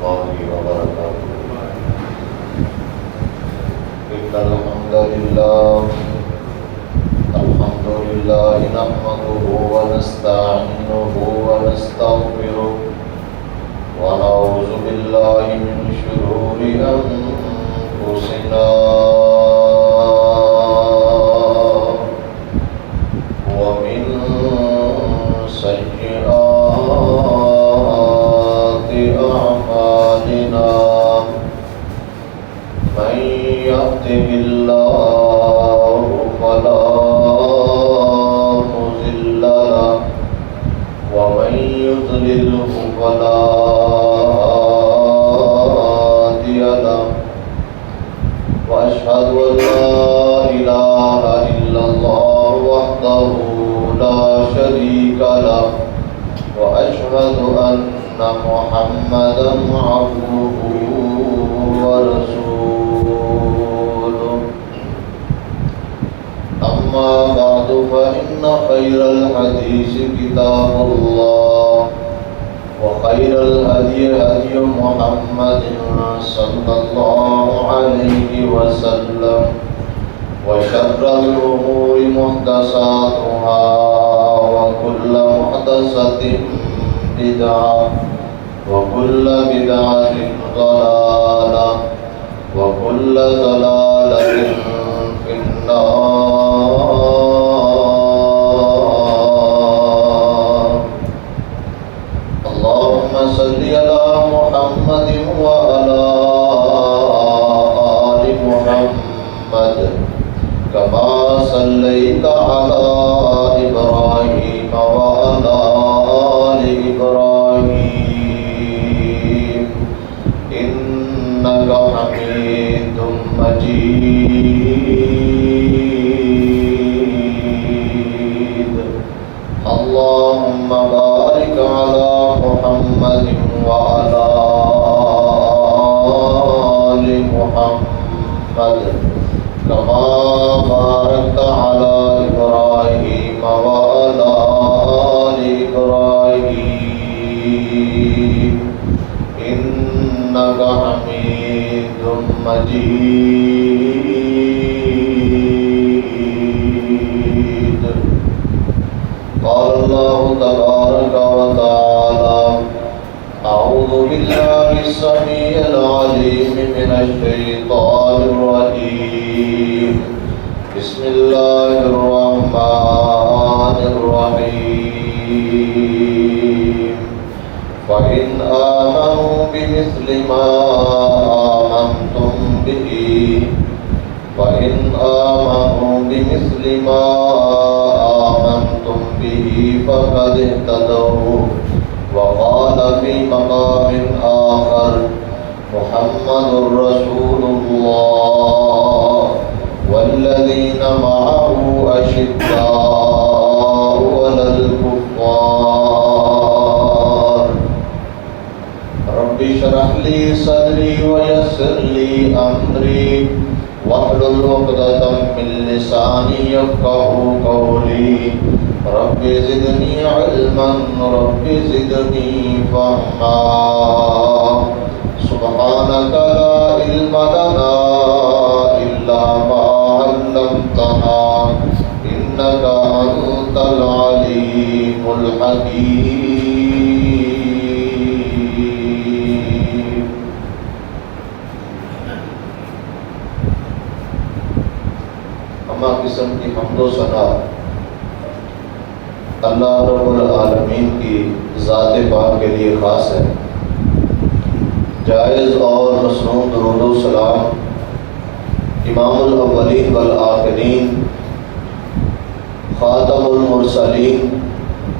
الله وبركاته. إن الحمد لله نحمده ونستعينه ونستغفره ونعوذ بالله من شرور أنفسنا ومن سيئات أعمالنا من يهده الله فلا مضل له ومن يضلله فلا هادي له وأشهد أن لا إله إلا الله وحده لا شريك له وأشهد أن محمدا عبده ورسوله. أما بعد فإن خير الحديث كتاب الله وخير الهدي هدي محمد صلى الله عليه وسلم وشر الأمور محدثاتها وكل محدثة بدعة وكل بدعة ضلالة وكل ضلالة في النار. اللهم صل على محمد وعلى آل محمد كما صليت على إبراهيم وعلى آل إبراهيم إنك حميد مجيد. اللهم بارك على محمد وعلى آل محمد كما باركت على إبراهيم وعلى آل إبراهيم إنك حميد مجيد. قال الله تبارك وتعالى: أعوذ بالله السميع العليم من الشيطان الرجيم. بسم الله الرحمن الرحيم. فإن آمنوا بمثل ما آمنتم به فقد اهتدوا. وقال في مقام آخر: محمد رسول الله والذين معه أشداء على الكفار. رب اشرح لي صدري ويسر لي أمري واحلل عقدة من لساني يفقهوا قولي. رب زدني علما رب زدني فهما. سبحانك لا علم لنا إلا ما علمتنا إنك أنت العليم الحكيم. اما قسم کی حمد و ثنا اللہ رب العالمین کی ذات پاک کے لیے خاص ہے. جائز اور مصنون درود و سلام امام الاولین والآخرین خاتم المرسلین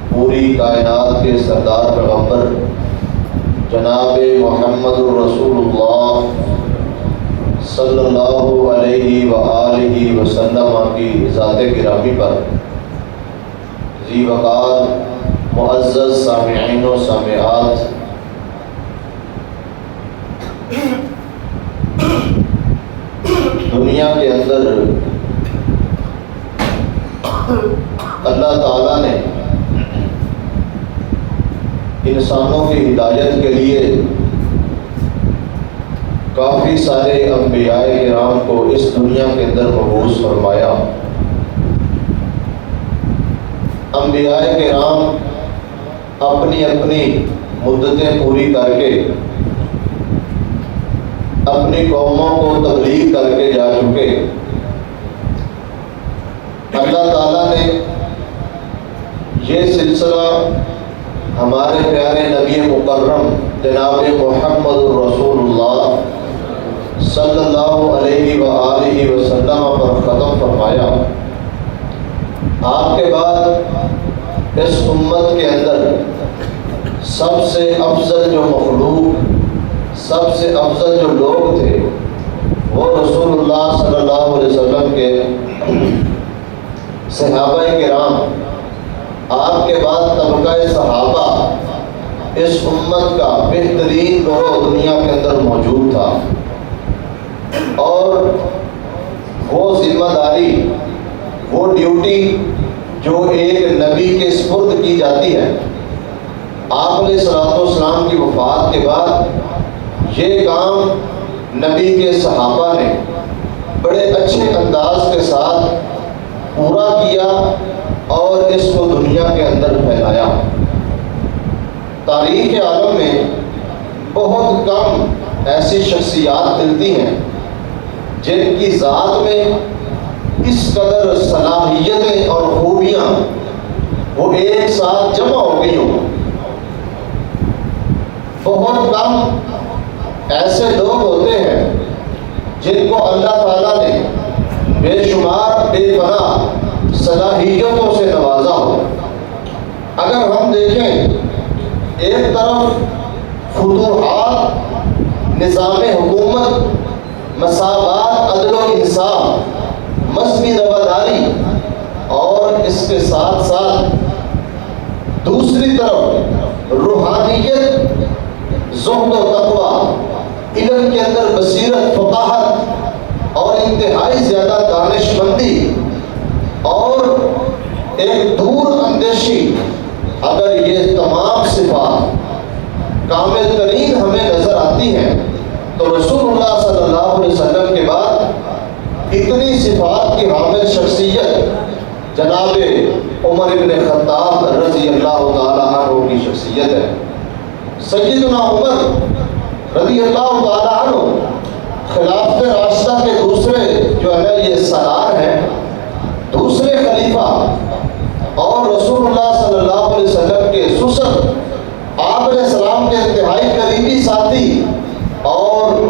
پوری کائنات کے سردار پیغمبر جناب محمد الرسول اللہ صلی اللہ علیہ وآلہ وسلم کی ذات گرامی پر ذی وقار معزز سامعین و سامعات، دنیا کے اندر اللہ تعالیٰ نے انسانوں کی ہدایت کے لیے کافی سارے انبیاء کرام کو اس دنیا کے اندر مبعوث فرمایا۔ انبیاء کرام اپنی اپنی مدتیں پوری کر کے اپنی قوموں کو تبلیغ کر کے جا چکے۔ اللہ تعالیٰ نے یہ سلسلہ ہمارے پیارے نبی مکرم جناب محمد الرسول اللہ صلی اللہ علیہ وآلہ وسلم پر ختم فرمایا۔ آپ کے بعد اس امت کے اندر سب سے افضل جو مخلوق، سب سے افضل جو لوگ تھے وہ رسول اللہ صلی اللہ علیہ وسلم کے صحابہ کرام۔ آپ کے بعد طبقہ صحابہ اس امت کا بہترین گروہ دنیا کے اندر موجود تھا، اور وہ ذمہ داری، وہ ڈیوٹی جو ایک نبی کے سپرد کی جاتی ہے، آپ علیہ الصلوۃ والسلام کی وفات کے بعد یہ کام نبی کے صحابہ نے بڑے اچھے انداز کے ساتھ پورا کیا اور اس کو دنیا کے اندر پھیلایا۔ تاریخ عالم میں بہت کم ایسی شخصیات ملتی ہیں جن کی ذات میں اس قدر صلاحیتیں اور خوبیاں وہ ایک ساتھ جمع ہو گئی ہوں۔ بہت کم ایسے لوگ ہوتے ہیں جن کو اللہ تعالیٰ نے بے شمار بے پناہ صلاحیتوں سے نوازا ہو۔ اگر ہم دیکھیں، ایک طرف فتوحات، نظام حکومت، مساوات، عدل و انصاف، مذہبی رواداری، اور اس کے ساتھ ساتھ دوسری طرف روحانیت، زہد و تقوی، علم کے اندر بصیرت، فقاہت اور انتہائی زیادہ دانش مندی اور ایک دور اندیشی، اگر یہ تمام صفات کامل ترین ہمیں نظر آتی ہیں تو رسول اللہ صلی اللہ علیہ وسلم کے بعد اتنی صفات کی حامل شخصیت جناب عمر بن خطاب رضی اللہ تعالیٰ عنہ کی شخصیت ہے۔ سیدنا عمر رضی اللہ تعالیٰ عنہ خلافت راستہ کے دوسرے جو ہے یہ سالار ہیں، دوسرے خلیفہ، اور رسول اللہ صلی اللہ علیہ وسلم کے سسر، آپ علیہ السلام کے انتہائی قریبی ساتھی، اور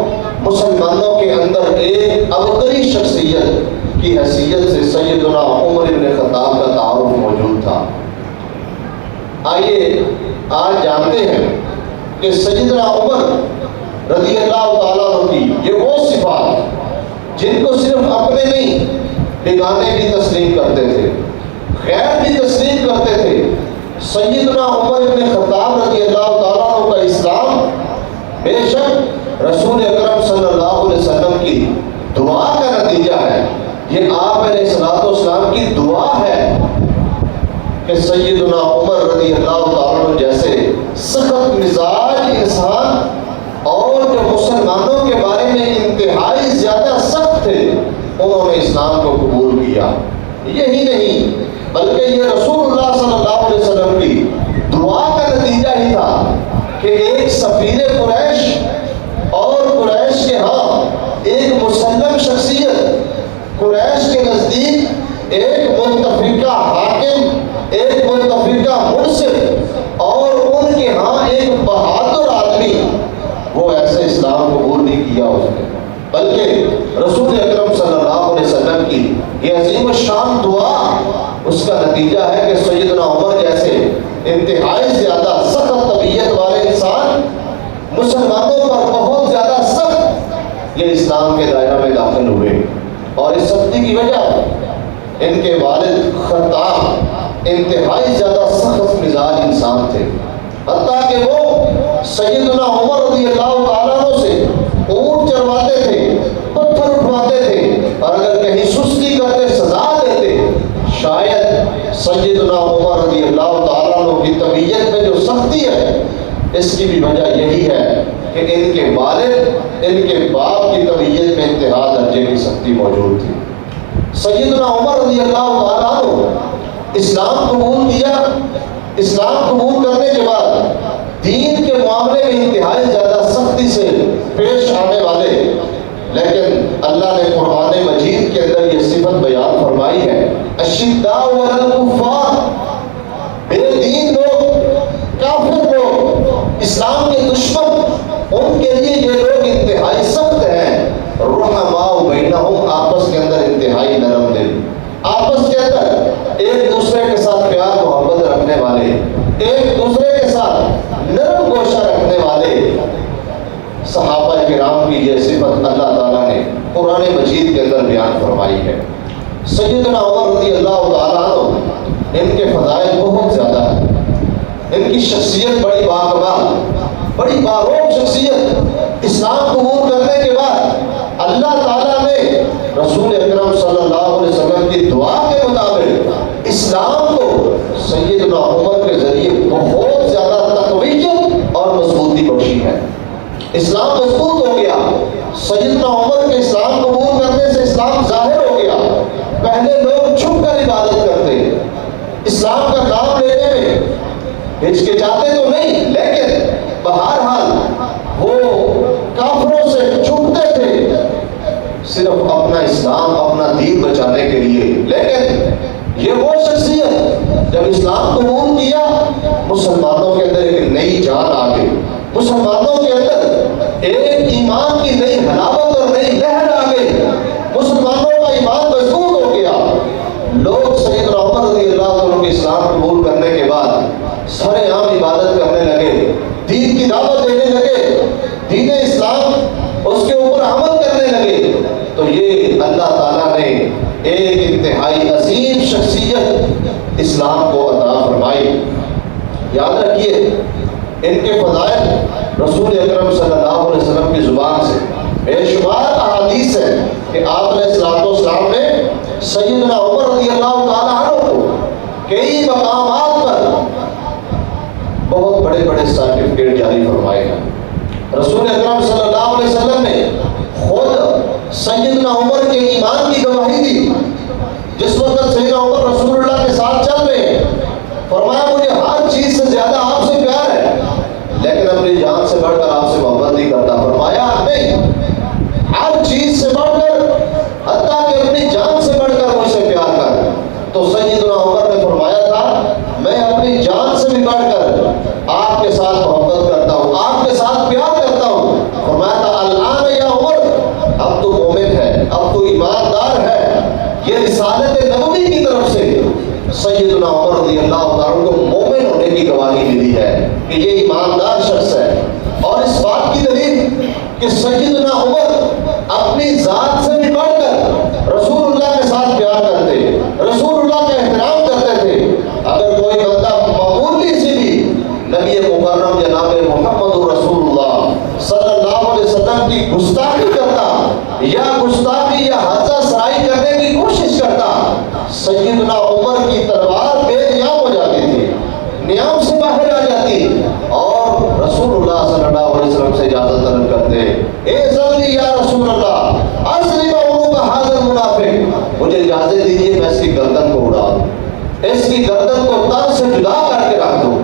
مسلمانوں کے اندر ایک عبقری شخصیت کی حیثیت سے سیدنا عمر بن خطاب کا تعارف موجود تھا۔ آئیے آج جانتے ہیں کہ سیدنا عمر رضی اللہ تعالیٰ عنہ کی یہ وہ صفات جن کو صرف اپنے نہیں بیگانے بھی تسلیم کرتے تھے، غیر بھی تسلیم کرتے تھے۔ سیدنا عمر بن خطاب رضی اللہ تعالیٰ عنہ کا اسلام بے شک رسول اکرم صلی اللہ علیہ وسلم کی دعا کا نتیجہ ہے۔ یہ آپ علیہ الصلوۃ والسلام کی دعا ہے کہ سیدنا عمر رضی اللہ تعالیٰ عنہ جیسے سخت مزاج انسان اور جو مسلمانوں کے بارے میں انتہائی زیادہ سخت تھے، انہوں نے اسلام کو قبول کیا۔ یہی نہیں بلکہ یہ رسول اللہ صلی اللہ علیہ وسلم کی دعا کا نتیجہ ہی تھا کہ ایک سفیر قریش اور قریش کے ہاں ایک مسلم شخصیت، قریش کے نزدیک ایک متفقہ حاکم، ایک متفقہ منصف، اور ان کے ہاں ایک بہادر آدمی، وہ ایسے اسلام قبول نہیں کیا اس نے، بلکہ رسول اکرم صلی اللہ علیہ وسلم کی یہ عظیم الشان دعا اس کا نتیجہ ہے کہ سیدنا عمر جیسے انتہائی زیادہ سخت طبیعت والے انسان مسلمانوں پر بہت زیادہ سخت یہ اسلام کے دائرہ میں داخل ہوئے، اور اس سختی کی وجہ ان کے والد خطاب انتہائی زیادہ سخت مزاج انسان تھے، حتیٰ کہ وہ سیدنا عمر رضی اللہ تعالیٰ عنہ سے اونٹ چرواتے تھے، پتھر اٹھواتے تھے، اور اگر کہیں سستی کرتے سزا دیتے۔ شاید سیدنا عمر رضی اللہ تعالیٰ عنہ کی طبیعت میں جو سختی ہے اس کی بھی وجہ یہی ہے کہ ان کے والد ان کے باپ کی طبیعت میں انتہا درجے کی سختی موجود تھی۔ سیدنا عمر رضی اللہ تعالیٰ عنہ اسلام قبول کیا۔ اسلام قبول کرنے کے بعد دین کے معاملے میں انتہائی زیادہ سختی سے پیش آنے والے، لیکن اللہ نے قرآن مجید کے اندر یہ صفت بیان فرمائی ہے، اشداء علی الکفار، بے دین لوگ، کافر لوگ، اسلام کے دشمن، ان کے لیے یہ لوگ انتہائی سخت ہیں۔ رحماء بینہم، آپس کے اندر انتہائی نرم دل، آپس کے اندر ایک دوسرے کے ساتھ پیار محبت رکھنے والے، ایک دوسرے کے ساتھ نرم گوشہ رکھنے والے صحابہ کرام کی یہ صفت اللہ تعالیٰ نے قرآن مجید کے اندر بیان فرمائی ہے۔ سیدنا عمر رضی اللہ تعالیٰ عنہ، ان کے فضائل بہت زیادہ ہیں، ان کی شخصیت بڑی باکمال، بڑی باروب شخصیت۔ اسلام قبول کرنے کے بعد اللہ تعالیٰ نے رسول اکرم صلی اللہ علیہ وسلم کی دعا کے مطابق اسلام کو سیدنا عمر کے ذریعے بہت زیادہ تقویت اور مضبوطی بخشی ہے۔ اسلام مضبوط ہو گیا۔ سیدنا عمر کے اسلام قبول کرنے سے اسلام ظاہر ہو گیا۔ پہلے لوگ چھپ کر عبادت کرتے، اسلام کا نام لینے میں ہچکچاتے تو نہیں، لیکن بہرحال وہ کافروں سے چھپتے تھے صرف اپنا اسلام اپنا دین بچانے کے لیے۔ لیکن یہ وہ شخصیت جب اسلام قبول کیا، مسلمانوں کے اندر ایک نئی جان آ گئی، مسلمانوں کے اندر ایک ایمان کی نئی حلاوت اور نئی لہر آ گئی، مسلمانوں کا ایمان مضبوط ہو گیا۔ لوگ سیدنا عمر رضی اللہ عنہ کے اسلام قبول کرنے کے بعد سارے عام عبادت کرنے لگے، دین کی دعوت دینے لگے، دین اسلام اس کے اوپر عمل کرنے لگے، تو یہ اللہ تعالیٰ نے ایک انتہائی عظیم شخصیت اسلام کو عطا فرمائی۔ یاد رکھیے، ان کے فضائل رسول اکرم صلی اللہ علیہ وسلم کی زبان سے بے شمار احادیث ہیں کہ آپ علیہ السلام نے سیدنا عمر رضی اللہ تعالیٰ عنہ کو کئی مقامات پر بہت بڑے بڑے سرٹیفکیٹ جاری فرمائے ہیں۔ رسول اکرم صلی اللہ علیہ وسلم نے خود سیدنا عمر کے ایمان کی گواہی دی۔ جس وقت سیدنا عمر رسول اللہ کے ساتھ چل رہے ہیں، فرمایا مجھے ہر چیز سے زیادہ آپ سے پیار ہے، لیکن اپنی جان سے بڑھ کر آپ سے محبت نہیں کرتا۔ فرمایا نہیں، ہر چیز سے بڑھ کر، حتیٰ کہ اپنی جان سے بڑھ کر مجھ سے پیار کر۔ تو سیدنا عمر نے فرمایا تھا میں اپنی جان سے بھی بڑھ کر آپ کے ساتھ محبت کرتا ہوں، آپ کے ساتھ پیار کرتا ہوں۔ فرمایا تھا الآن یا عمر، اب تو مومن ہے، اب تو ایماندار ہے۔ یہ رسالت نبوی کی طرف سے سیدنا عمر رضی اللہ تعالیٰ کو مومن ہونے کی گواہی ملی ہے کہ یہ ایماندار شخص ہے۔ اور اس بات کی دلیل کہ سیدنا عمر اپنی ذات سے بھی بڑھ کر رسول اللہ کے ساتھ پیار کرتے، رسول اللہ کا احترام کرتے تھے۔ اگر کوئی بندہ معمولی سی بھی نبی مکرم جناب محمد رسول اللہ صلی اللہ علیہ وسلم کی گستاخی کرتا یا گستاخی یا حاضہ سرائی کرنے کی کوشش کرتا، سیدنا عمر کی تلوار بے نیام ہو جاتی تھی، نیام سے باہر آ جاتی، اور رسول اللہ صلی اللہ علیہ وسلم سے اجازت طلب کرتے، اے ضروری یا رسول اللہ اصلی بہنوں کا حاضر منافق، مجھے اجازت دیجیے میں اس کی گردن کو اڑا دوں، اس کی گردن کو تن سے جدا کر کے رکھ دوں۔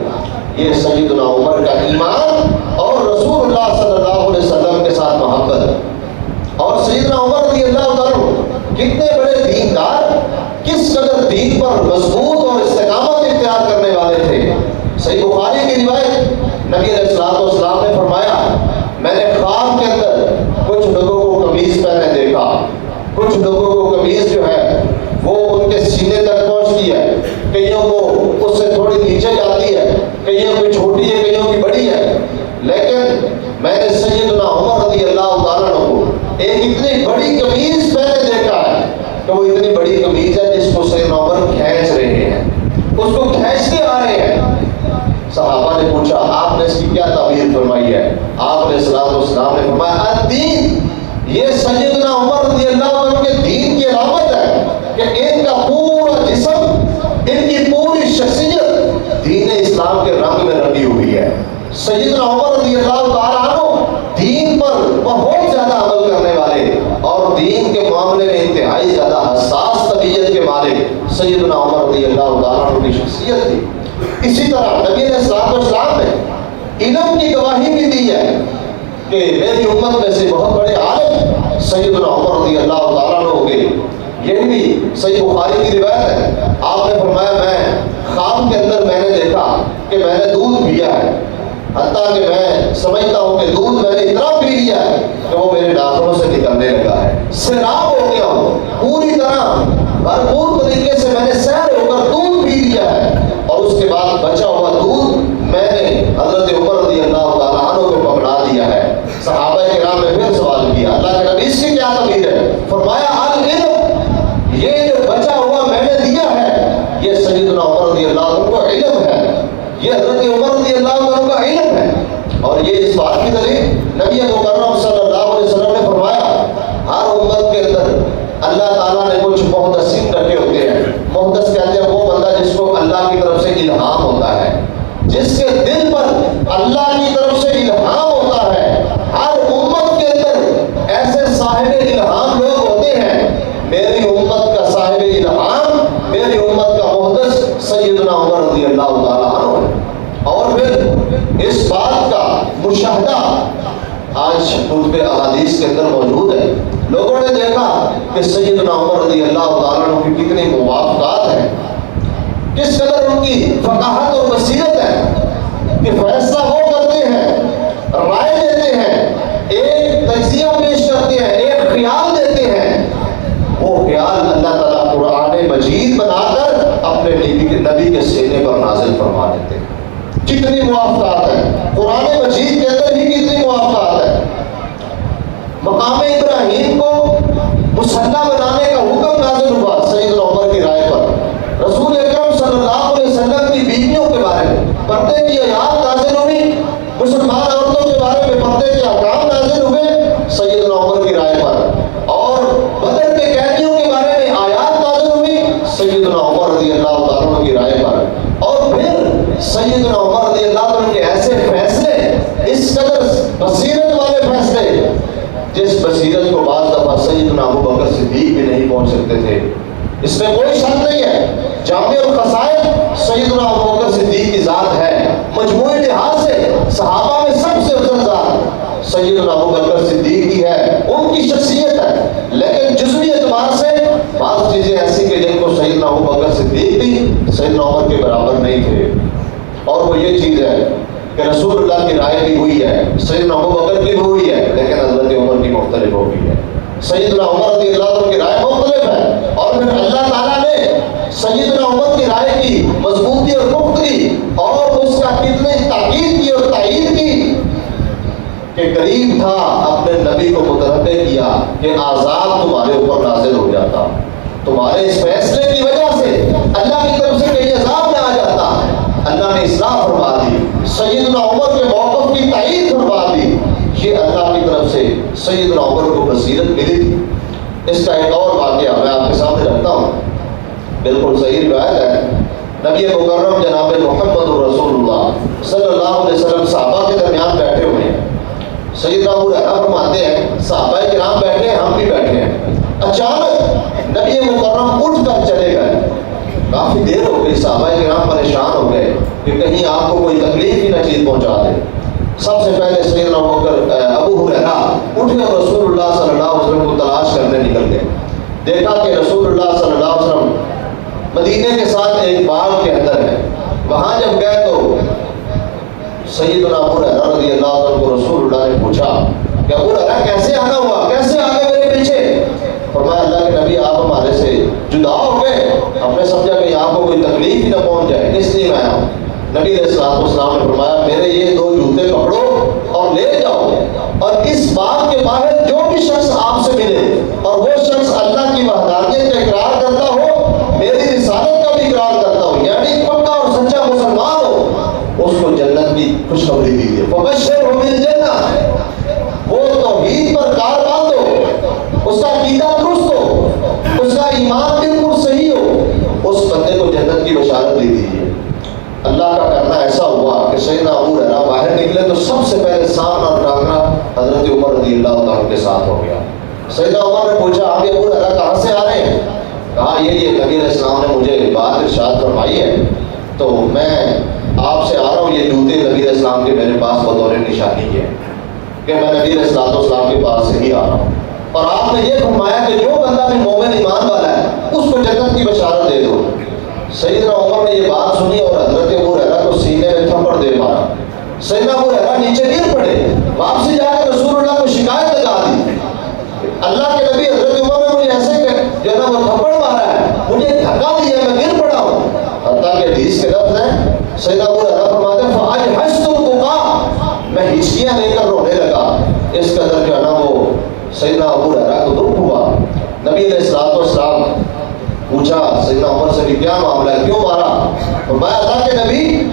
یہ سیدنا عمر کا ایمان اور رسول اللہ صلی اللہ علیہ وسلم کے ساتھ محبت۔ اور سیدنا عمر رضی اللہ عنہ کتنے بڑے دیندار، کس قدر دین پر مضبوط اور استقامت اختیار کرنے والے تھے۔ صحیح بخاری کی روایت، نبی علیہ السلام نے فرمایا میں نے خواب کے اندر کچھ لوگوں کو قمیض پہنے دیکھا، کچھ لوگوں کو قمیض جو ہے وہ ان کے سینے تک پہنچتی ہے، کئیوں کو اس سے تھوڑی نیچے جاتی ہے، کئیوں کی چھوٹی ہے، کئیوں کی بڑی ہے، لیکن میں نے سیدنا عمر رضی اللہ تعالیٰ کو ایک اتنی بڑی قمیض پہنے دیکھا ہے کہ وہ اتنی بڑی قمیض ہے جس کو سیدنا عمر کھینچ رہے ہیں، اس کو کھینچتے آ رہے ہیں۔ صحابہ نے پوچھا آپ نے اس کی کیا تعبیر فرمائی ہے؟ آپ علیہ السلام نے فرمایا الدین، یہ سیدنا عمر رضی اللہ عنہ کے دین کی علامت ہے کہ ان کا پورا جسم، ان کی پوری شخصیت دین اسلام کے رنگ میں رنگی ہوئی ہے۔ سیدنا عمر رضی اللہ تعالیٰ عنہ گواہی بھی دی ہے کہ میری امت میں سے بہت بڑے عالم سیدنا عمر رضی اللہ تعالیٰ عنہ ہو گئے. یہ بھی صحیح بخاری کی روایت ہے. آپ نے فرمایا میں خواب کے اندر میں نے دیکھا کہ میں نے دودھ پیا ہے، حتیٰ کہ میں سمجھتا ہوں کہ دودھ میں نے اتنا پی لیا ہے کہ وہ میرے ناخنوں سے نکلنے لگا ہے. سیراب ہو گیا ہوں، پوری طرح بھرپور طریقے سے میں نے سیر ہو کر دودھ پی لیا ہے. اور اس کے بعد بچا ہوا دودھ میں نے حضرت عمر رضی اللہ تعالیٰ عنہ کو پکڑا دیا ہے. صحابہ کرام نے پھر سوال کیا اللہ کے نبی اس کی کیا تعبیر ہے؟ فرمایا العلم، یہ جو بچا ہوا میں نے دیا ہے یہ سیدنا عمر رضی اللہ عنہ کو علم ہے، یہ حضرت عمر رضی اللہ عنہ کا علم ہے. اور یہ اس بات کی دلیل نبی مکرم صلی اللہ علیہ وسلم نے فرمایا ہر امت کے اندر اللہ تعالیٰ نے کچھ محدثین رکھے ہوتے ہیں. محدث کہتے ہیں وہ بندہ جس کو اللہ کی طرف سے الہام ہوتا ہے، جس کے دل پر اللہ کی طرف سے الہام ہوتا ہے. ہر امت کے اندر ایسے صاحب الہام لوگ ہوتے ہیں. میری امت کا صاحب الہام، میری امت کا محدث سیدنا عمر رضی اللہ تعالیٰ عنہ ہے. اور پھر اس بات کا مشاہدہ آج کتب احادیث کے اندر موجود ہے. لوگوں نے دیکھا کہ سیدنا عمر رضی اللہ تعالیٰ عنہ کی کتنی موافقات ہیں، کس قدر ان کی فقاہت اور بصیرت ہے کہ فیصلہ وہ کرتے ہیں، رائے دیتے ہیں، ایک تجزیہ پیش کرتے ہیں، ایک خیال دیتے ہیں. وہ خیال اللہ تعالیٰ قرآن مجید بنا کر اپنے نبی کے سینے پر نازل فرما دیتے ہیں. کتنی موافقات ہے قرآن مجید کے اندر ہی، کتنی موافقات ہے. مقام ابراہیم کو مسلح بنانے کا حکم نازل ہوا سیدنا عمر کی رائے پر. رسول اکرم صلی اللہ علیہ وسلم کی بیویوں کے بارے میں پردے کی آیات نازل ہوئی، مسلمان عورتوں کے بارے میں پردے کے احکام نازل ہوئے سیدنا عمر کی رائے پر. اور بدر کے قیدیوں کے بارے میں آیات نازل ہوئی سیدنا عمر رضی اللہ تعالیٰ کی رائے پر. اور پھر سیدنا عمر رضی اللہ عنہ کے ایسے فیصلے، اس قدر بصیرت والے فیصلے جس بصیرت کو بعض دفعہ سیدنا ابو بکر صدیق بھی نہیں پہنچ سکتے تھے. اس میں کوئی شک نہیں ہے، جامع الخصائص سیدنا ابو بکر صدیق کی ذات ہے. مجموعی لحاظ سے صحابہ میں سب سے افضل ذات سیدنا ابو بکر صدیق کی ہے، ان کی شخصیت ہے. لیکن جزوی اعتبار سے بعض چیزیں ایسی کہ جن کو سیدنا ابو بکر صدیق بھی سیدنا عمر کے برابر نہیں تھے. اور وہ یہ چیز ہے کہ رسول اللہ کی رائے بھی ہوئی ہے، سیدنا ابو بکر کی بھی ہوئی ہے، لیکن حضرت عمر کی مختلف ہو گئی ہے. سیدنا عمر رضی اللہ عنہ کی رائے مختلف ہے. اور پھر اللہ تعالیٰ نے سیدنا عمر کی رائے کی مضبوطی اور پختگی اور اس کا کتنی تاکید کی اور تائید کی کہ قریب تھا اپنے نبی کو متنبع کیا کہ عذاب تمہارے اوپر نازل ہو جاتا، تمہارے اس فیصلے کی وجہ سے اللہ کی طرف سے کہیں عذاب نہ آ جاتا. اللہ نے اصلاح فرما دی، سیدنا عمر کے موقف کی تائید فرما دی. یہ اللہ کی طرف سے سیدنا عمر کو بصیرت ملی تھی. اس کا ایک اور واقعہ میں آپ کے سامنے رکھتا ہوں، بالکل صحیح روایت ہے. نبی مکرم جناب محمد رسول اللہ صلی اللہ علیہ وسلم صحابہ کے درمیان بیٹھے ہوئے ہیں. سیدنا ابو ہریرہ فرماتے ہیں صحابہ کرام بیٹھے ہیں، ہم بھی بیٹھے ہیں. اچانک نبی مکرم اٹھ کر چلے گئے. کافی دیر ہو گئی، صحابہ کرام پریشان ہو گئے کہ کہیں آپ کو کوئی تکلیف ہی نہ چیز پہنچا دے. سب سے پہلے سیدنا ابو ہریرہ اٹھے اور رسول اللہ صلی اللہ علیہ وسلم کو تلاش کرنے نکل گئے. دیکھا کہ رسول اللہ صلی اللہ علیہ وسلم مدینے کے ساتھ ایک باغ کے اندر ہے. وہاں جب گئے تو سیدنا ابو ہریرہ رضی اللہ عنہ کو رسول اللہ نے پوچھا کہ ابو ہریرہ کیسے آنا ہوا، کیسے آگے میرے پیچھے؟ فرمایا اللہ کے نبی آپ ہمارے سے جدا ہو گئے، ہم نے سمجھا کہ آپ کو کوئی تکلیف ہی نہ پہنچ جائے، اس لیے میں آیا ہوں. نبی علیہ الصلوۃ والسلام نے فرمایا میرے یہ 2 جوتے پکڑو اور لے جاؤ، اور اس باغ کے باہر جو بھی شخص آپ سے ملے اور وہ شخص اللہ کی وحدانیت کا اقرار کرتا ہو، میری رسالت کا بھی اقرار کرتا ہو، یعنی پکا اور سچا مسلمان ہو، اس کو جنت کی خوشخبری دیجیے. فبشرہ بالجنہ، وہ توحید پر کار باندھ ہو، اس کا عقیدہ درست ہو، اس کا ایمان بالکل صحیح ہو، اس بندے کو جنت کی بشارت دے دیجیے. اللہ کا کرنا ایسا ہوا کہ سیدنا ابو ہریرہ باہر نکلے تو سب سے پہلے سامنا اور ٹاکرا حضرت عمر رضی اللہ عنہ کے ساتھ ہو گیا. سیدنا عمر نے پوچھا آپ ابو ہریرہ کہاں سے آ رہے ہیں؟ کہا یہ نبی علیہ السلام نے مجھے بات ارشاد فرمائی ہے تو میں آپ سے آ رہا ہوں، یہ جوتے نبی علیہ السلام کے میرے پاس بطور نشانی کے ہیں کہ میں نبی علیہ السلام کے پاس سے ہی آ رہا ہوں. اور آپ نے یہ فرمایا کہ جو بندہ بھی مومن ایمان والا ہے اس کو جنت کی بشارت دے دو. سیدنا عمر نے یہ بات سنی اور حضرت ابو ہریرہ کو سینے میں تھپڑ دے مارا. سیدنا ابو ہریرہ نیچے گر پڑے، واپسی جا کے رسول اللہ کو شکایت لگا دی. اللہ کے نبی حضرت عمر نے مجھے ایسے جو ہے نا وہ تھپڑ مارا ہے، مجھے دھکا دیا، میں گر پڑا ہوں. حتیٰ کہ حدیث کے لفظ ہیں، سیدنا ابو ہریرہ فرماتے ہیں فَأَجْحَشْتُ الْبُكَاءَ، میں ہچکیاں لے کر رونے لگا. اس قدر جو ہے نا وہ سیدنا ابو ہریرہ کو دکھ ہوا. نبی علیہ السلام پوچھا سیدنا عمر سے بھی کیا معاملہ ہے، کیوں مارا؟ فرمایا اللہ کے نبی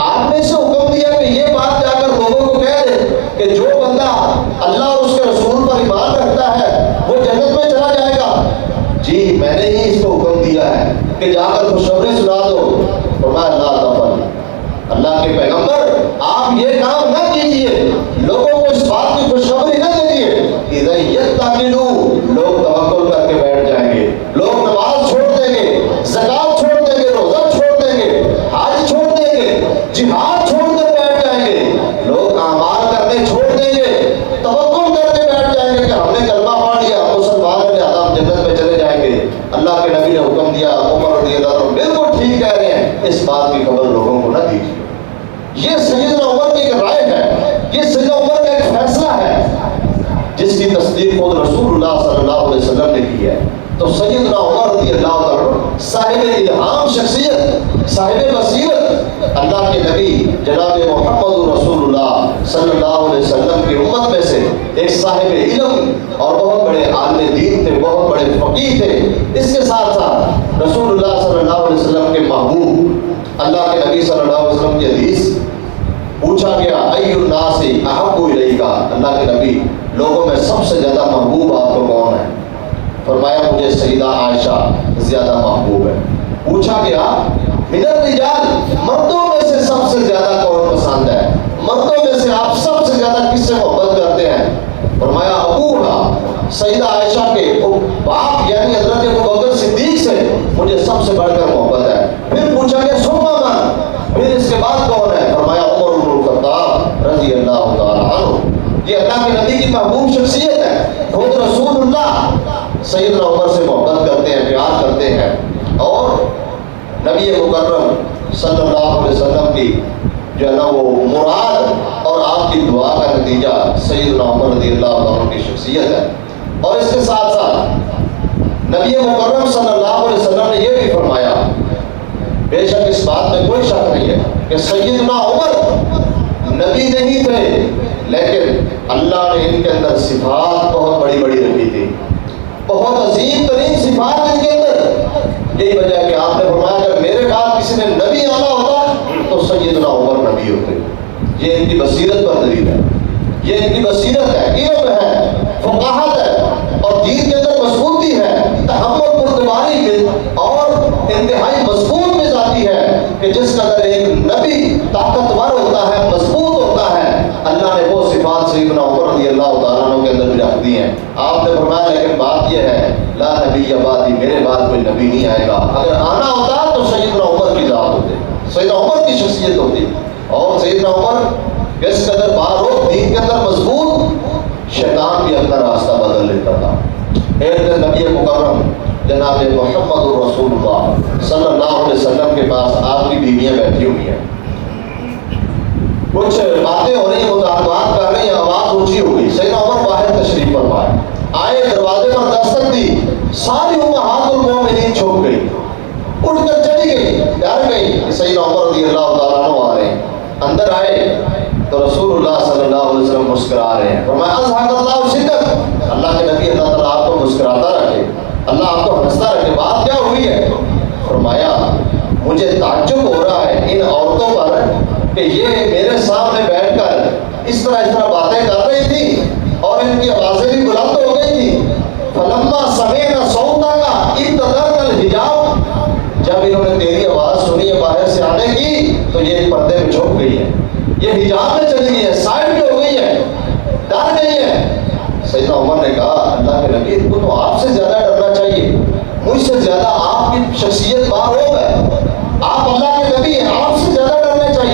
آپ نے اسے حکم دیا کہ یہ بات جا کر لوگوں کو کہہ دے کہ جو بندہ اللہ اور اس کے رسول پر ایمان رکھتا ہے وہ جنت میں چلا جائے گا. جی میں نے ہی اس کو حکم دیا ہے کہ جا کر خوشخبری سنا دو. فرمایا اللہ تفضل، اللہ کے پیغمبر آپ یہ کام نہ کیجیے، لوگوں کو اس بات کی خوشخبری نہ دیجیے. اذا یتقلوا، لوگ توکل کر کے بیٹھ جائیں گے، لوگ نماز چھوڑ دیں گے، زکات چھوڑ دیں گے، روزہ چھوڑ دیں گے، حج چھوڑ دیں گے، جہاد چھوڑ کر بیٹھ جائیں گے، لوگ اعمال کرنے چھوڑ دیں گے، توکل کر کے بیٹھ جائیں گے کہ ہم نے کلمہ پڑھ لیا، مسلمان ہیں لہذا ہم جنت میں چلے جائیں گے. اللہ کے نبی نے حکم دیا، عمر رضی اللہ عنہ بالکل ٹھیک کہہ رہے ہیں، اس بات کی خبر لوگوں کو نہ دیجیے. یہ سیدنا عمر کی ایک رائے ہے، یہ سیدنا عمر کا ایک فیصلہ ہے جس کی تصدیق خود رسول اللہ صلی اللہ علیہ وسلم نے کی ہے. تو سیدنا عمر رضی اللہ عنہ صاحب الہام شخصیت، صاحب بصیرت، اللہ کے نبی جناب محمد رسول اللہ صلی اللہ علیہ وسلم کی امت میں سے ایک صاحب علم اور بہت بڑے عالم دین تھے، بہت بڑے فقیہ تھے. اس کے ساتھ ساتھ رسول اللہ صلی اللہ علیہ وسلم کے محبوب، اللہ کے نبی صلی اللہ علیہ وسلم کی حدیث پوچھا گیا ای الناس احب الیک، اللہ کے نبی لوگوں میں سب سے زیادہ محبوب آپ کو کون ہے؟ فرمایا مجھے سیدہ عائشہ زیادہ محبوب ہے. پوچھا گیا من الرجال، مردوں میں سے سب سے زیادہ کون پسند ہے؟ مردوں میں سے آپ سب سے زیادہ کس سے محبت کرتے ہیں؟ فرمایا ابوہا، سیدہ عائشہ کے باپ یعنی حضرت ابوبکر صدیق سے مجھے سب سے بڑھ کر محبت ہے. پھر پوچھا گیا ثم من، پھر اس کے بعد کون ہے؟ فرمایا عمر بن الخطاب رضی اللہ تعالی عنہ. یہ اللہ کے نبی کی محبوب شخصیت ہے. خود رسول اللہ سیدنا عمر سے محبت کرتے ہیں، پیار کرتے ہیں، اور نبی مکرم صلی اللہ علیہ وسلم کی جو ہے نا وہ مراد اور آپ کی دعا کا نتیجہ سیدنا عمر رضی اللہ عنہ کی شخصیت ہے. اور اس کے ساتھ ساتھ نبی مکرم صلی اللہ علیہ وسلم نے یہ بھی فرمایا، بے شک اس بات میں کوئی شک نہیں ہے کہ سیدنا عمر نبی نہیں تھے لیکن اللہ نے ان کے اندر صفات بہت بڑی بڑی رکھی تھی، بہت عظیم ترین صفات ان کے اندر. یہی وجہ ہے کہ آپ نے فرمایا اگر میرے بعد کسی نے نبی آنا ہوتا تو سیدنا عمر نبی ہوتے. یہ ان کی بصیرت پر دلیل ہے، یہ ان کی بصیرت ہے، علم ہے، فقاہت ہے، اور دین کے اندر مضبوطی ہے، تحمل پردگاری کے اور انتہائی مضبوط مزاجی ہے کہ جس قدر ایک نبی طاقتور ہوتا ہے، مضبوط ہوتا ہے، اللہ نے وہ صفات سیدنا عمر رضی اللہ تعالیٰ عنہ کے اندر بھی رکھ دی ہیں. آپ نے فرمایا لیکن بات یہ ہے لا نبی بعدی، میرے بعد کوئی نبی نہیں آئے گا. اگر آنا ہوتا تو سیدنا عمر کی ذات ہوتی، سیدنا عمر کی شخصیت ہوتی. اور سیدنا عمر کس قدر باروک دین کے اندر مضبوط، شیطان بھی اپنا راستہ بدل لیتا تھا. ایک دن نبی مکرم جناب محمد رسول اللہ صلی اللہ علیہ وسلم کے پاس آپ کی بیویاں بیٹھی ہوئی ہیں، کچھ باتیں ہو رہی ہیں، مطالبات کر رہی ہیں، آواز اونچی ہو گئی. سیدنا عمر باہر تشریف فرمائے، آئے، دروازے پر دستک دی، ساری امہات المومنین چھپ گئی، اٹھ کر چلی گئی، ڈر گئی کہ سیدنا عمر رضی اللہ تعالیٰ عنہ آ رہے ہیں. اندر آئے تو رسول اللہ صلی اللہ علیہ وسلم مسکرا رہے ہیں. فرمایا اضحک اللہ صدق، اللہ کے نبی اللہ تعالیٰ آپ کو مسکراتا رکھے، اللہ آپ کو ہنستا رکھے. بات کیا ہوئی ہے؟ فرمایا مجھے تعجب ہو رہا ہے ان عورتوں پر کہ یہ میرے سامنے بیٹھ کر اس طرح باتیں کر رہی تھی اور ان کی آوازیں بھی بلند ہو گئی تھی. فلما سمعنا صوتک ابتدرن الحجاب، جب انہوں نے تیری آواز سنی ہے باہر سے آنے کی تو یہ پردے میں چھپ گئی ہے، یہ حجاب میں چلی گئی ہے، سائڈ میں ہو گئی ہے، ڈر گئی ہے. سیدنا عمر نے کہا اللہ کے نبی کو تو آپ سے زیادہ ڈرنا چاہیے، مجھ سے زیادہ آپ کی شخصیت باروب ہے، آپ اللہ کے نبی ہیں، آپ سے زیادہ ڈرنا چاہیے.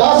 10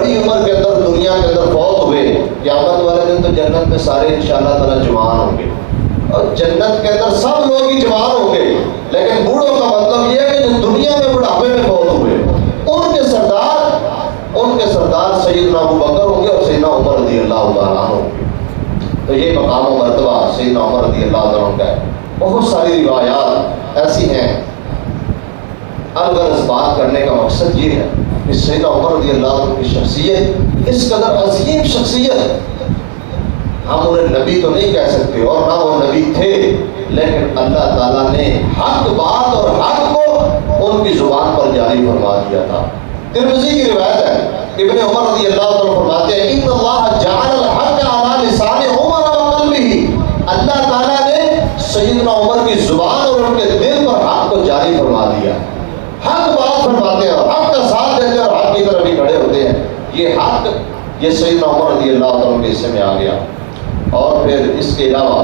بڑی عمر کے اندر دنیا کے اندر فوت ہوئے، قیامت والے دن تو جنت میں سارے انشاءاللہ تعالیٰ جوان ہوں گے، اور جنت کے اندر سب لوگ ہی جوان ہوں گے، لیکن بوڑھوں کا مطلب یہ ہے کہ جو دنیا میں بڑھاپے میں فوت ہوئے ان کے سردار سیدنا ابو بکر ہوں گے اور سیدنا عمر رضی اللہ تعالیٰ عنہ ہوں گے۔ تو یہ مقام و مرتبہ سیدنا عمر رضی اللہ تعالیٰ عنہ کا ہے۔ بہت ساری روایات ایسی ہیں، الغرض بات کرنے کا مقصد یہ ہے کہ سیدنا عمر رضی اللہ عنہ کی شخصیت اس قدر عظیم شخصیت، ہم انہیں نبی تو نہیں کہہ سکتے اور نہ وہ نبی تھے، لیکن اللہ تعالیٰ نے حق بات اور حق کو ان کی زبان پر جاری فرما دیا تھا۔ ترمذی کی روایت ہے، ابن عمر رضی اللہ عنہ فرماتے ہیں ان اللہ جعل الحق علی لسان عمر وقلبہ، اللہ تعالیٰ نے سیدنا عمر کی زبان اور ان کے دل پر حق کو جاری فرما دیا۔ حق بات فرماتے ہیں اور حق کا ساتھ دیتے ہیں اور حق کی طرف بھی کھڑے ہوتے ہیں۔ یہ حق یہ سیدنا عمر رضی اللہ عنہ کے حصے میں آ گیا۔ اور پھر اس کے علاوہ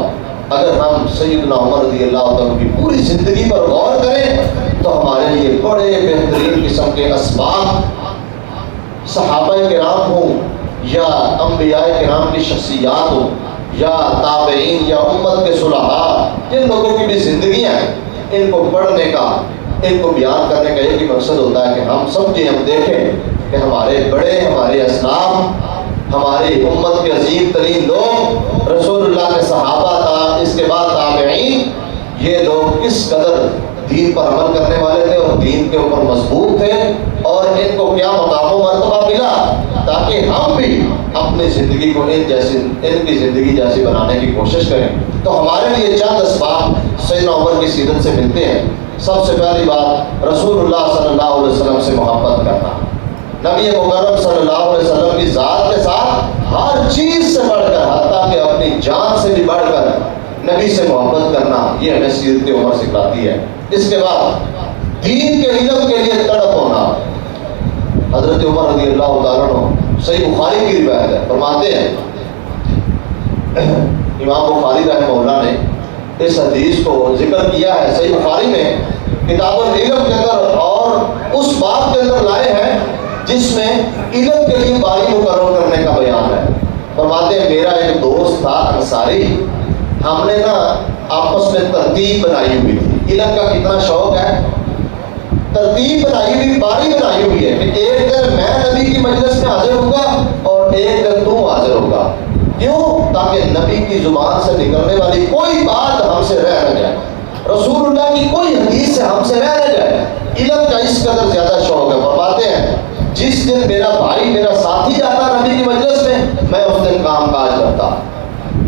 اگر ہم سیدنا عمر رضی اللہ عنہ کی پوری زندگی پر غور کریں تو ہمارے لیے بڑے بہترین قسم کے اسباب، صحابہ کرام ہوں یا انبیاء کرام کی شخصیات ہوں یا تابعین یا امت کے صلحاء، جن لوگوں کی بھی زندگیاں ہیں، ان کو پڑھنے کا، ان کو بیان کرنے کا ایک ہی مقصد ہوتا ہے کہ ہم سمجھیں، ہم دیکھیں کہ ہمارے بڑے، ہمارے اسلاف، ہماری امت کے عظیم ترین لوگ، رسول اللہ کے صحابہ تھا، اس کے بعد تابعین، یہ لوگ کس قدر دین پر عمل کرنے والے تھے اور دین کے اوپر مضبوط تھے، اور ان کو کیا مقام و مرتبہ ملا، تاکہ ہم بھی اپنی زندگی کو ان کی زندگی جیسی بنانے کی کوشش کریں۔ تو ہمارے لیے چند اسباب سیدنا عمر کی سیرت سے ملتے ہیں۔ سب سے پہلی بات، رسول اللہ صلی اللہ علیہ وسلم سے محبت کرنا، نبی مکرم صلی اللہ علیہ وسلم کی ذات کے ساتھ ہر چیز سے بڑھ کر، حتیٰ کہ اپنی جان سے بھی بڑھ کر نبی سے محبت کرنا، یہ ہمیں سیرت عمر سکھاتی ہے۔ اس کے بعد دین کے علم کے لیے تڑپ ہونا۔ حضرت عمر رضی اللہ تعالیٰ عنہ، صحیح بخاری کی روایت ہے، فرماتے ہیں امام بخاری رحمہ اللہ نے اس حدیث کو ذکر کیا ہے صحیح بخاری میں کتاب العلم کے اندر، اور اس بات کے اندر لائے ہیں جس میں علم کے لیے باری مقرر کرنے کا بیان ہے۔ فرماتے ہیں میرا ایک دوست تھا انصاری، ہم نے نا آپس میں ترتیب بنائی ہوئی تھی، علم کا کتنا شوق ہے، ترتیب بنائی ہوئی، باری بنائی ہوئی ہے کہ ایک دن میں نبی کی مجلس میں حاضر ہوں گا اور ایک دن تم حاضر ہوگا، کیوں؟ تاکہ نبی کی زبان سے نکلنے والی کوئی بات ہم سے رہ نہ جائے، رسول اللہ کی کوئی حدیث سے ہم سے رہ نہ جائے۔ علم کا اس قدر زیادہ شوق ہے۔ فرماتے ہیں جس دن میرا بھائی، میرا ساتھی جاتا نبی کی مجلس میں اس دن کام کاج کرتا،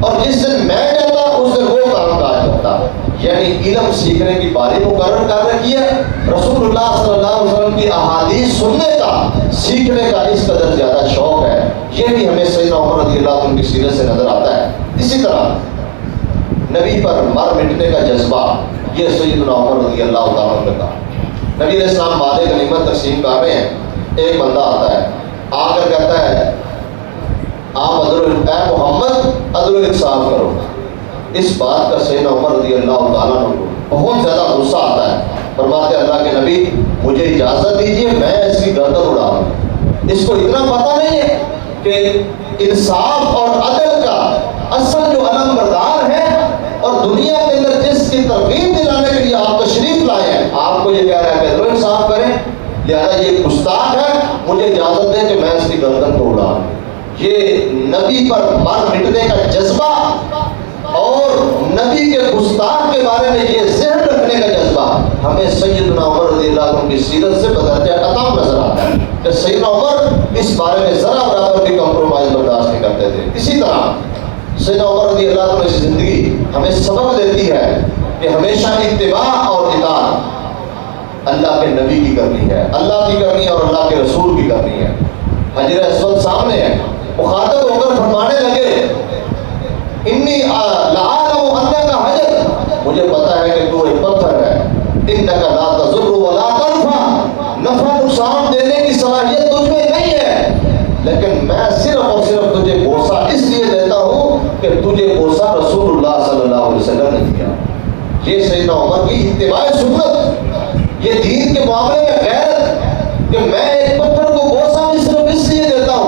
اور جس دن میں جاتا اس دن وہ کام کاج کرتا۔ یعنی علم سیکھنے کی باری مقرر کر رکھی ہے۔ رسول اللہ صلی اللہ علیہ وسلم کی احادیث سننے کا، سیکھنے کا اس قدر زیادہ شوق ہے۔ یہ بھی ہمیں سیدنا عمر رضی اللہ عنہ کی سیرت سے نظر آتا ہے۔ اسی طرح نبی پر مر مٹنے کا جذبہ، یہ سیدنا عمر رضی اللہ تعالیٰ عنہ کا۔ نبی علیہ السلام مال غنیمت تقسیم کر رہے ہیں، ایک بندہ آتا ہے، آ کر کہتا ہے آپ اے محمد عدل و انصاف کرو۔ اس بات کا سیدنا عمر رضی اللہ تعالیٰ عنہ کو بہت زیادہ غصہ آتا ہے۔ فرماتے اللہ کے نبی مجھے اجازت دیجیے، میں اس کی گردن اڑا دوں۔ اس کو اتنا پتہ نہیں ہے کہ انصاف اور عدل کا اصل جو علم بردار ہے، اور دنیا کے اندر جس کی ترغیب دلانے کے لیے آپ تشریف لائے ہیں، آپ کو یہ کہہ رہا ہے کہ عدل و انصاف کریں، لہذا یہ گستاخ ہے، مجھے اجازت دیں کہ میں اس کی گردن کو اڑا دوں۔ یہ نبی پر مر مٹنے کا جذبہ اور نبی کے گستاخ کے بارے میں یہ ذہن رکھنے کا جذبہ ہمیں سیدنا عمر رضی اللہ عنہ کی سیرت سے بدلتے عطا نظر آتا ہے کہ سیدنا عمر اس بارے میں ذرا برابر بھی کمپرومائز برداشت نہیں کرتے تھے۔ اسی طرح سیدنا عمر رضی اللہ عنہ کی زندگی ہمیں سبق دیتی ہے کہ ہمیشہ اتباع اور اطاعت اللہ کے نبی کی کرنی ہے، اللہ کی کرنی ہے اور اللہ کے رسول کی کرنی ہے۔ حجر اسود سامنے ہے، مخاطب ہو کر فرمانے لگے انی لعالم انک حجر، مجھے پتا ہے کہ تو ایک پتھر ہے، انک لا تضر ولا تنفع، نفع نقصان دینے کی صلاحیت تجھ میں نہیں ہے، لیکن میں صرف اور صرف تجھے بوسہ اس لیے دیتا ہوں کہ تجھے بوسہ رسول اللہ صلی اللہ علیہ وسلم نے دیا۔ یہ سیدنا عمر کی اتباع سنت، یہ دین کے معاملے میں غیرت کہ میں ایک پتھر کو بوسہ بھی صرف اس لیے دیتا ہوں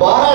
12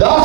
10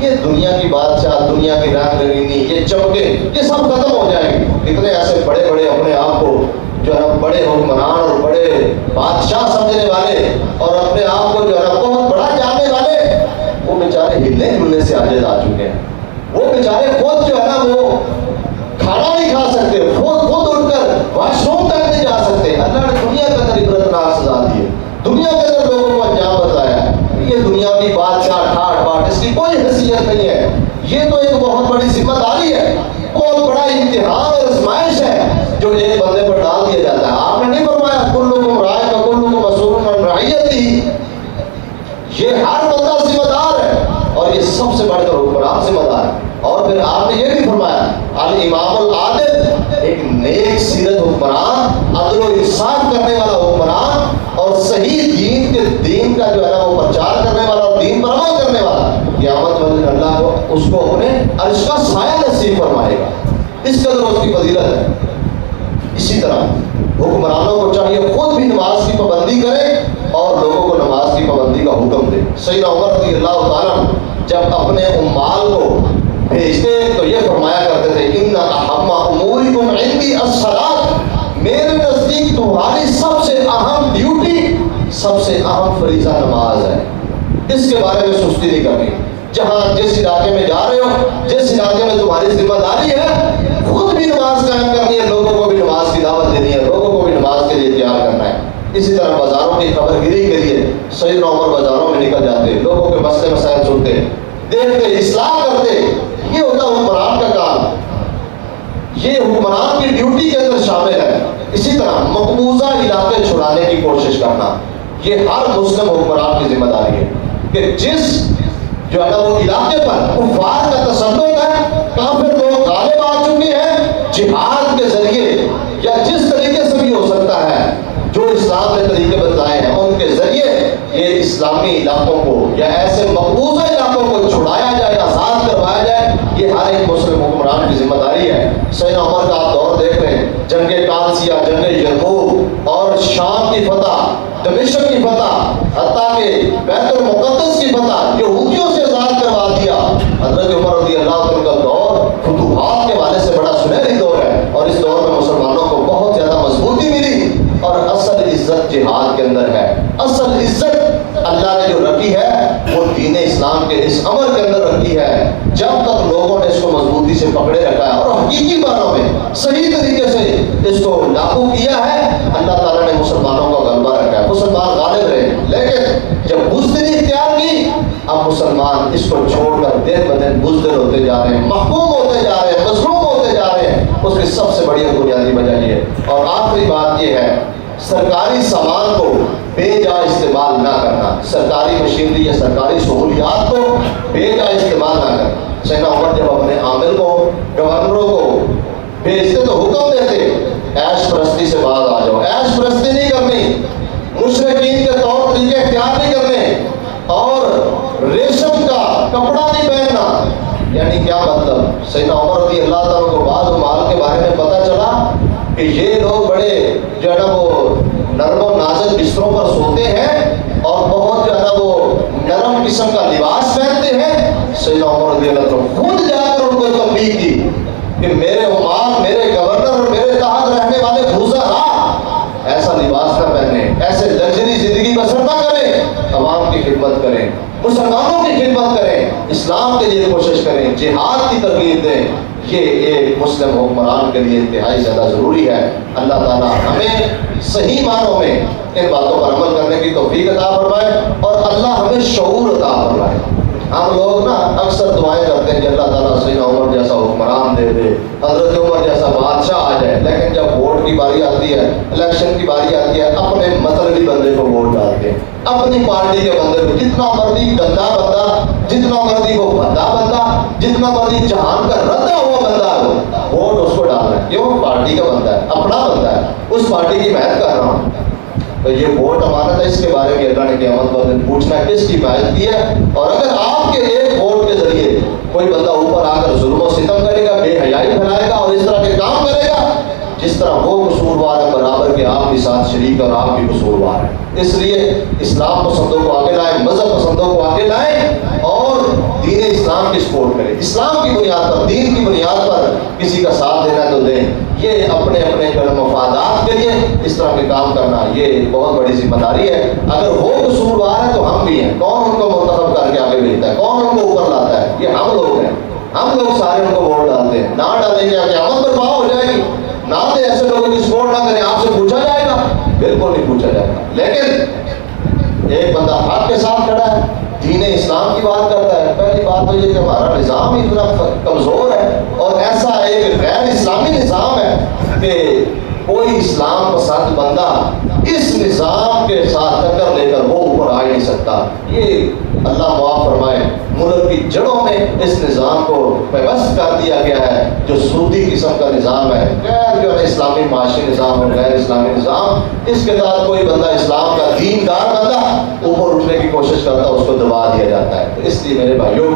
یہ دنیا کی بادشاہ، دنیا کی رنگ رنگینی، یہ چمکے، یہ سب ختم ہو جائیں گے. کتنے ایسے بڑے بڑے اپنے آپ کو جو ہے نا بڑے حکمران اور بڑے بادشاہ سمجھنے والے اور اپنے آپ کو جو ہے نا بہت بڑا جاننے والے، وہ بیچارے ہلنے ڈلنے سے عاجز آ چکے ہیں. وہ بیچارے خود جو ہے نا وہ کھانا نہیں کھا سکتے، خود اٹھ کر واش روم تک نہیں جا سکتے. اللہ نے دنیا کے اندر عبرتناک سزا دی ہے، دنیا کے اندر لوگوں کو انجام بتایا. یہ دنیا کی بادشاہ ٹھاٹ باٹ اس کی کوئی حیثیت نہیں ہے. یہ تو ایک بہت بڑی ذمہ داری ہے، بہت بڑا امتحان اور آزمائش ہے جو ایک بندے پر ڈال دیا جاتا ہے. آپ نے نہیں فرمایا کلکم راع و کلکم مسئول عن رعیتہ، یہ ہر بندہ ذمہ دار ہے اور یہ سب سے بڑھ کر حکمران ذمہ دار ہے. اور پھر آپ نے یہ بھی فرمایا الامام العادل، ایک نیک سیرت حکمران، عدل و انصاف کرنے والا حکمران اور صحیح دین کا جو ہے نا وہ پرچار کرنے والا اور دین پر عمل کرنے والا، قیامت والے دن اللہ کو اس کو اپنے عرش کا سایہ نصیب فرمائے گا. اس قدر اس کی فضیلت ہے. اسی طرح حکمرانوں کو چاہیے خود بھی نماز کی پابندی کرے اور لوگوں کو نماز کی پابندی کا حکم دے. سیدنا عمر رضی اللہ تعالیٰ جب اپنے عمال کو بھیجتے تو یہ فرمایا کرتے تھے ان اہم امورکم عندی الصلاۃ، میرے نزدیک تمہاری سب سے اہم ڈیوٹی، سب سے اہم فریضہ نماز ہے. اس کے بارے میں سستی نہیں کرنی. جہاں جس علاقے میں جا رہے ہو، جس علاقے میں تمہاری ذمہ داری ہے، خود بھی نماز قائم کرنی ہے، لوگوں کو بھی نماز کی دعوت دینی ہے، لوگوں کو بھی نماز کے لیے تیار کرنا ہے. اسی طرح بازاروں کی خبر گیری کے لیے سیدنا عمر بازاروں میں نکل جاتے، لوگوں کے مسئلے مسائل سنتے، دیکھتے، اصلاح کرتے. یہ ہوتا حکمران کا کام، یہ حکمران کی ڈیوٹی کے اندر شامل ہے. اسی طرح مقبوضہ علاقے چھڑانے کی کوشش کرنا، یہ ہر مسلم حکمران کی ذمہ داری ہے کہ جس جو ہے نا وہ علاقے پر کفار کا تسلط ہے، کافر لوگ غالب آ چکے ہیں، جہاد کے ذریعے یا جس طریقے سے بھی ہو سکتا ہے جو اسلام نے طریقے بتائے ہیں ان کے ذریعے یہ اسلامی علاقوں کو یا ایسے مقبوضہ علاقوں کو چھڑایا جائے، آزاد کروایا جائے. یہ ہر ایک مسلم حکمران کی ذمہ داری ہے. سیدنا عمر کا آپ دور دیکھ رہے ہیں، جنگ قادسیہ، جنگ یرموک اور شام کی فتح، دمشق کی فتح، حتیٰ کہ بیت المقدس کی فتح یہودیوں سے آزاد کروا دیا. حضرت عمر رضی اللہ عنہ کا دور فتوحات کے حوالے سے بڑا سنہری دور ہے اور اس دور میں مسلمانوں کو بہت زیادہ مضبوطی ملی. اور اصل عزت جہاد کے اندر ہے. اصل عزت اللہ نے جو رکھی ہے وہ دین اسلام کے اس عمل کے اندر رکھی ہے. جب تک لوگوں نے اس کو مضبوطی سے پکڑے رکھا ہے اور حقیقی معنوں میں صحیح طریقے سے اس کو لاگو کیا ہے، اللہ تعالیٰ نے مسلمانوں کا غلبہ رکھا ہے، مسلمان غالب رہے. لیکن جب بزدلی اختیار کی، اب مسلمان اس کو چھوڑ کر دن بدن بزدل ہوتے جا رہے ہیں، محکوم ہوتے جا رہے ہیں، مظلوم ہوتے جا رہے ہیں. اس کی سب سے بڑی بنیادی وجہ یہ ہے. اور آخری بات یہ ہے، سرکاری سامان کو بے جا استعمال نہ کرنا، سرکاری مشینری یا سرکاری سہولیات کو بے جا استعمال نہ کرنا. سیدنا عمر جب اپنے عامل کو، گورنروں کو بھیجتے تو حکم دیتے عیش پرستی سے باز آ جاؤ، عیش پرستی نہیں کرنی، مشرکین کے طور طریقے اختیار نہیں کرنے اور ریشم کا کپڑا نہیں پہننا. یعنی کیا مطلب؟ سیدنا عمر رضی اللہ تعالیٰ کو بعض مال کے بارے میں پتہ چلا کہ یہ لوگ بڑے جو ہے نا وہ نرم و نازک بستروں پر سوتے ہیں اور بہت جو ہے نا وہ نرم قسم کا لباس پہنتے ہیں. سیدنا عمر رضی اللہ عنہ خود جا کر ان کو تنبیہ کی کہ میرے عمال، میرے گورنر اور میرے تحت رہنے والے وزراء ایسا لباس نہ پہنے، ایسے لگژری زندگی بسر نہ کریں، عوام کی خدمت کریں، مسلمانوں کی خدمت کریں، اسلام کے لیے کوشش کریں، جہاد کی ترغیب دیں. یہ ایک مسلم حکمران کے لیے انتہائی زیادہ ضروری ہے. اللہ تعالیٰ ہمیں صحیح معنوں میں ان باتوں پر عمل کرنے کی توفیق عطا فرمائے اور اللہ ہمیں شعور عطا فرمائے. ہم لوگ نا اکثر دعائیں کرتے ہیں کہ اللہ تعالیٰ سیدنا عمر جیسا حکمران دے دے، حضرت عمر جیسا بادشاہ آ جائے. لیکن جب ووٹ کی باری آتی ہے، الیکشن کی باری آتی ہے، اپنے مطلبی بندے کو ووٹ ڈالتے ہیں، اپنی پارٹی کے بندے کو، جتنا مرضی گندا بندہ، جتنا مرضی وہ بھدا بندہ، جتنا مرضی جہان کا ردا ہوا بندہ ہو، ووٹ اس کو ڈالنا ہے. کیوں؟ پارٹی کا بندہ ہے، اپنا بندہ ہے، اس پارٹی کی حمایت کر رہا ہوں. تو یہ ووٹ امانت ہے، اس کے بارے میں اللہ نے قیامت والے دن پوچھنا ہے کس کی حمایت کی ہے. اور اگر آپ کے ایک ووٹ کے ذریعے کوئی بندہ اوپر آ کر ظلم و ستم کرے گا، بے حیائی پھیلائے گا اور اس طرح کے کام کرے گا، جس طرح وہ قصوروار ہے برابر کے آپ کے ساتھ شریک اور آپ بھی قصوروار ہے. اس لیے اسلام پسندوں کو آگے لائیں، مذہب پسندوں کو آگے لائیں اور دین اسلام اسلام کی سپورٹ کرے, اسلام کی بنیاد پر, دین کی بنیاد پر کسی کا ساتھ دینا تو دیں. یہ اپنے اپنے جو مفادات کے لیے اس طرح کے کام کرنا یہ بہت بڑی ذمہ داری ہے. اگر وہ قصوروار ہے تو ہم بھی ہیں. کون ان کو منتخب کر کے آگے بھیجتا ہے, کون ان کو اوپر لاتا ہے؟ یہ ہم لوگ ہیں. ہم لوگ سارے ان کو ووٹ ڈالتے ہیں. نہ ڈالیں گے قیامت برپا ہو جائے گی. نہ دے ایسے لوگوں کی سپورٹ نہ کریں, آپ سے پوچھا جائے گا؟ بالکل نہیں پوچھا جائے گا. لیکن ایک بندہ حق کے ساتھ کھڑا ہے, دین اسلام کی بات کرتا ہے. پہلی بات تو یہ کہ ہمارا نظام ہی اتنا کمزور ہے اور ایسا ایک غیر اسلامی نظام ہے کہ کوئی اسلام پسند بندہ اس نظام کے ساتھ ٹکر لے کر وہ اوپر آ ہی نہیں سکتا. یہ اللہ معاف فرمائے, ملک کی جڑوں میں اس نظام کو پیوست کر دیا گیا ہے جو سودی قسم کا نظام ہے. غیر جو ہے اسلامی معاشی نظام اور غیر اسلامی نظام, اس کے تحت کوئی بندہ اسلام کا دیندار بندہ اوپر اٹھنے کی کوشش کرتا ہے, اس کو دبا دیا جاتا ہے. تو اس لیے میرے بھائیوں,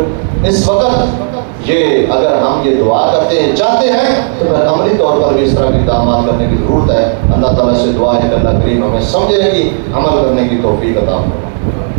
اس وقت یہ اگر ہم یہ دعا کرتے ہیں, چاہتے ہیں, تو پھر عملی طور پر بھی اس طرح کے اقدامات کرنے کی ضرورت ہے. اللہ تعالیٰ سے دعا ہے کہ اللہ کریم ہمیں سمجھنے کی, عمل کرنے کی توفیق عطا فرمائے.